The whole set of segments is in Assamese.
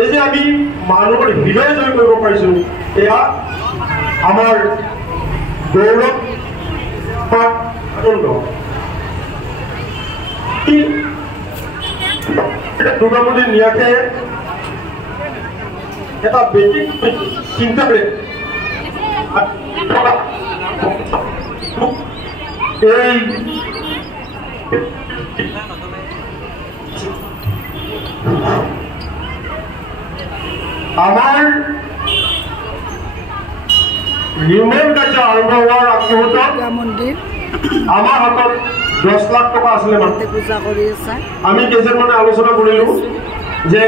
এই যে আমি মানুহৰ হৃদয় জয় কৰিব পাৰিছো এয়া আমাৰ গৌৰৱ আনন্দ। দুৰ্গা মন্দিৰ নিয়াকে এটা বেটিক চিন্তা কৰে এই আমাৰ নিৰ্মাণ কাৰ্য আৰম্ভ হোৱাৰ আগমুহূৰ্তত আমাৰ হাতত 10 লাখ টকা আছিলে। আমি কেইজনমানে আলোচনা কৰিলো যে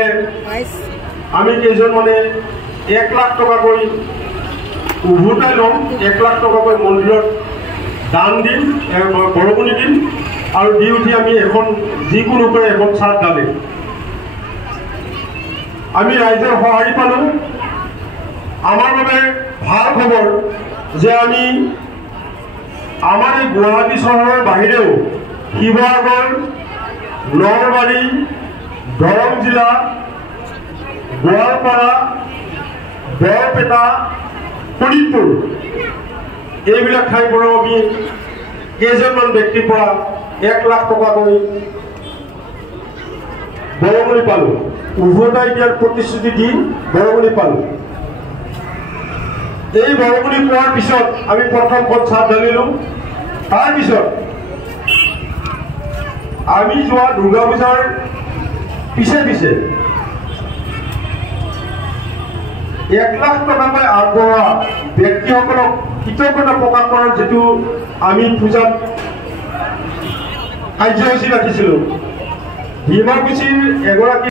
আমি কেইজনমানে 1 লাখ টকাকৈ উভতাই ল'ম, 1 লাখ টকাকৈ মন্দিৰত দান দিম, বৰঙণি দিম আৰু দি উঠি আমি এখন যিকোনো উপায়ে এখন চাৰ্ট ঢালিম। আমি ৰাইজৰ সঁহাৰি পালো। আমাৰ বাবে ভাল খবৰ যে আমি আমাৰ এই গুৱাহাটী চহৰৰ বাহিৰেও শিৱসাগৰ, নলবাৰী, দৰং জিলা, গোৱালপাৰা, বৰপেটা, শোণিতপুৰ এইবিলাক ঠাইৰ পৰাও আমি কেইজনমান ব্যক্তিৰ পৰা 1 লাখ টকাকৈ বৰঙণি পালো। উভতাই দিয়াৰ প্ৰতিশ্ৰুতি দি বৰঙণি পালো। এই বৰঙণি পোৱাৰ পিছত আমি প্ৰথমখন চাৰ্ট ঢালিলো। তাৰপিছত আমি যোৱা দুৰ্গা পূজাৰ পিছে পিছে 1 লাখ টকাকৈ আগবঢ়োৱা ব্যক্তিসকলক কৃতজ্ঞতা প্ৰকাশ কৰাৰ যিটো আমি পূজাত কাৰ্যসূচী ৰাখিছিলো, ডিমাকুছিৰ এগৰাকী